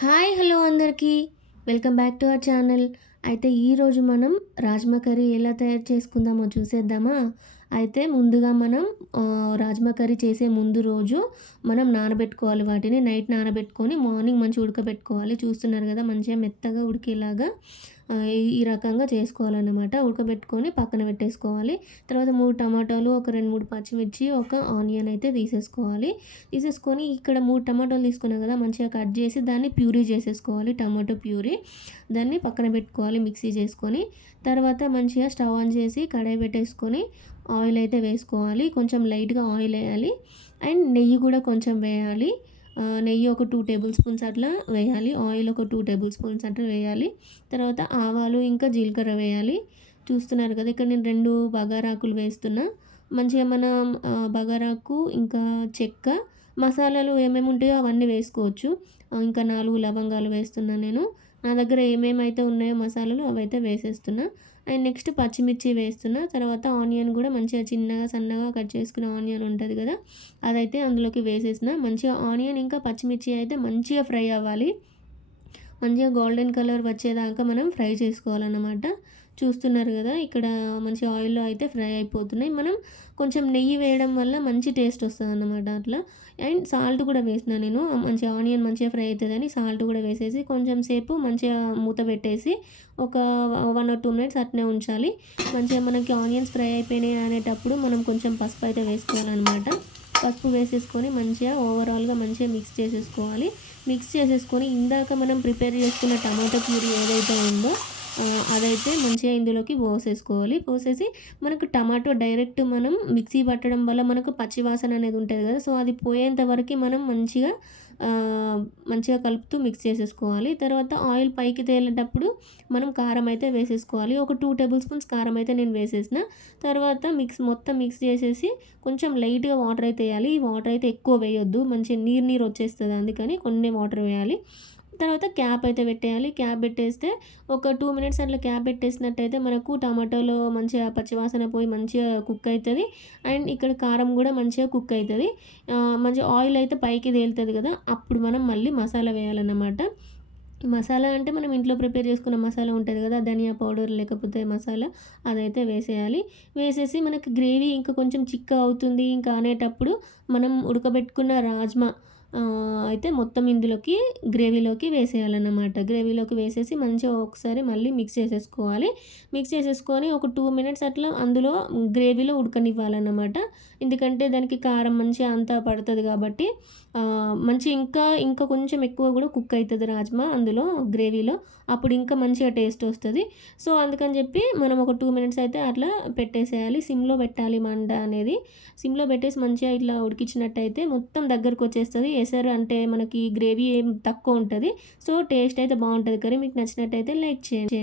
Hi hello అందరికీ welcome back to our channel. అయితే ఈరోజు మనం రాజ్మా కర్రీ ఎలా తయారు చేసుకుందామో చూసేద్దామా. అయితే ముందుగా మనం రాజ్మా కర్రీ చేసే ముందు రోజు మనం నానబెట్టుకోవాలి. వాటిని నైట్ నానబెట్టుకొని మార్నింగ్ మంచిగా ఉడకబెట్టుకోవాలి. చూస్తున్నారు కదా, మంచిగా మెత్తగా ఉడికేలాగా ఈ రకంగా చేసుకోవాలన్నమాట. ఉడకబెట్టుకొని పక్కన పెట్టేసుకోవాలి. తర్వాత 3 టమాటాలు, ఒక 2, 3 పచ్చిమిర్చి, ఒక ఆనియన్ అయితే తీసేసుకోవాలి. తీసేసుకొని ఇక్కడ 3 టమాటాలు తీసుకున్నాం కదా, మంచిగా కట్ చేసి దాన్ని ప్యూరీ చేసేసుకోవాలి. టమాటో ప్యూరీ దాన్ని పక్కన పెట్టుకోవాలి మిక్సీ చేసుకొని. తర్వాత మంచిగా స్టవ్ ఆన్ చేసి కడాయి పెట్టేసుకొని ఆయిల్ అయితే వేసుకోవాలి. కొంచెం లైట్గా ఆయిల్ వేయాలి అండ్ నెయ్యి కూడా కొంచెం వేయాలి. నెయ్యి ఒక 2 టేబుల్ స్పూన్స్ అట్లా వేయాలి. ఆయిల్ ఒక 2 టేబుల్ స్పూన్స్ అట్లా వేయాలి. తర్వాత ఆవాలు ఇంకా జీలకర్ర వేయాలి. చూస్తున్నారు కదా, ఇక్కడ నేను 2 బగారాకులు వేస్తున్నా. మంచిగా మనం బగారాకు ఇంకా చెక్క మసాలాలు ఏమేమి ఉంటాయో అవన్నీ వేసుకోవచ్చు. ఇంకా 4 లవంగాలు వేస్తున్నా నేను. నా దగ్గర ఏమేమైతే ఉన్నాయో మసాలాలు అవైతే వేసేస్తున్నా. అండ్ నెక్స్ట్ పచ్చిమిర్చి వేస్తున్నా. తర్వాత ఆనియన్ కూడా మంచిగా చిన్నగా సన్నగా కట్ చేసుకున్న ఆనియన్ ఉంటుంది కదా, అదైతే అందులోకి వేసేసిన. మంచిగా ఆనియన్ ఇంకా పచ్చిమిర్చి అయితే మంచిగా ఫ్రై అవ్వాలి. మంచిగా గోల్డెన్ కలర్ వచ్చేదాకా మనం ఫ్రై చేసుకోవాలన్నమాట. చూస్తున్నారు కదా, ఇక్కడ మంచి ఆయిల్లో అయితే ఫ్రై అయిపోతున్నాయి. మనం కొంచెం నెయ్యి వేయడం వల్ల మంచి టేస్ట్ వస్తుంది అన్నమాట అట్లా. అండ్ సాల్ట్ కూడా వేసిన నేను. మంచి ఆనియన్ మంచిగా ఫ్రై అవుతుందని సాల్ట్ కూడా వేసేసి కొంచెం సేపు మంచిగా మూత పెట్టేసి ఒక 1 or 2 మినిట్స్ అట్నే ఉంచాలి. మంచిగా మనకి ఆనియన్స్ ఫ్రై అయిపోయినాయి అనేటప్పుడు మనం కొంచెం పసుపు అయితే వేసుకోవాలన్నమాట. పసుపు వేసేసుకొని మంచిగా ఓవరాల్గా మంచిగా మిక్స్ చేసేసుకోవాలి. మిక్స్ చేసేసుకొని ఇందాక మనం ప్రిపేర్ చేసుకున్న టమాటో ప్యూరీ ఏదైతే ఉందో అదైతే మంచిగా ఇందులోకి పోసేసుకోవాలి. పోసేసి మనకు టమాటో డైరెక్ట్ మనం మిక్సీ పట్టడం వల్ల మనకు పచ్చి వాసన అనేది ఉంటుంది కదా, సో అది పోయేంత వరకు మనం మంచిగా కలుపుతూ మిక్స్ చేసేసుకోవాలి. తర్వాత ఆయిల్ పైకి తేలేటప్పుడు మనం కారం అయితే వేసేసుకోవాలి. ఒక 2 టేబుల్ స్పూన్స్ కారం అయితే నేను వేసేసిన. తర్వాత మొత్తం మిక్స్ చేసేసి కొంచెం లైట్గా వాటర్ అయితే వేయాలి. ఈ వాటర్ అయితే ఎక్కువ వేయొద్దు, మంచిగా నీరు వచ్చేస్తుంది, అందుకని కొన్ని వాటర్ వేయాలి. తర్వాత క్యాప్ అయితే పెట్టేయాలి. క్యాప్ పెట్టేస్తే ఒక 2 మినిట్స్ అట్లా క్యాప్ పెట్టేసినట్టయితే మనకు టమాటోలో మంచిగా పచ్చివాసన పోయి మంచిగా కుక్ అవుతుంది. అండ్ ఇక్కడ కారం కూడా మంచిగా కుక్ అవుతుంది. మంచిగా ఆయిల్ అయితే పైకి తేలుతుంది కదా, అప్పుడు మనం మళ్ళీ మసాలా వేయాలన్నమాట. మసాలా అంటే మనం ఇంట్లో ప్రిపేర్ చేసుకున్న మసాలా ఉంటుంది కదా, ధనియా పౌడర్ లేకపోతే మసాలా, అదైతే వేసేయాలి. వేసేసి మనకి గ్రేవీ ఇంకా కొంచెం చిక్క అవుతుంది ఇంకా అనేటప్పుడు మనం ఉడకబెట్టుకున్న రాజ్మా అయితే మొత్తం ఇందులోకి గ్రేవీలోకి వేసేయాలన్నమాట. గ్రేవీలోకి వేసేసి మంచిగా ఒకసారి మళ్ళీ మిక్స్ చేసేసుకోవాలి. మిక్స్ చేసేసుకొని ఒక 2 మినిట్స్ అట్లా అందులో గ్రేవీలో ఉడకనివ్వాలన్నమాట. ఎందుకంటే దానికి కారం మంచిగా అంతా పడుతుంది కాబట్టి మంచి ఇంకా కొంచెం ఎక్కువ కూడా కుక్ అవుతుంది రాజ్మా అందులో గ్రేవీలో, అప్పుడు ఇంకా మంచిగా టేస్ట్ వస్తుంది. సో అందుకని చెప్పి మనం ఒక 2 మినిట్స్ అయితే అట్లా పెట్టేసేయాలి. సిమ్లో పెట్టాలి మంట అనేది. సిమ్లో పెట్టేసి మంచిగా ఇట్లా ఉడికించినట్టయితే మొత్తం దగ్గరకు వచ్చేస్తుంది. ఎసరు అంటే మనకి గ్రేవీ ఏం తక్కువ ఉంటుంది. సో టేస్ట్ అయితే బాగుంటుంది కర్రీ. మీకు నచ్చినట్టయితే లైక్ చేయండి.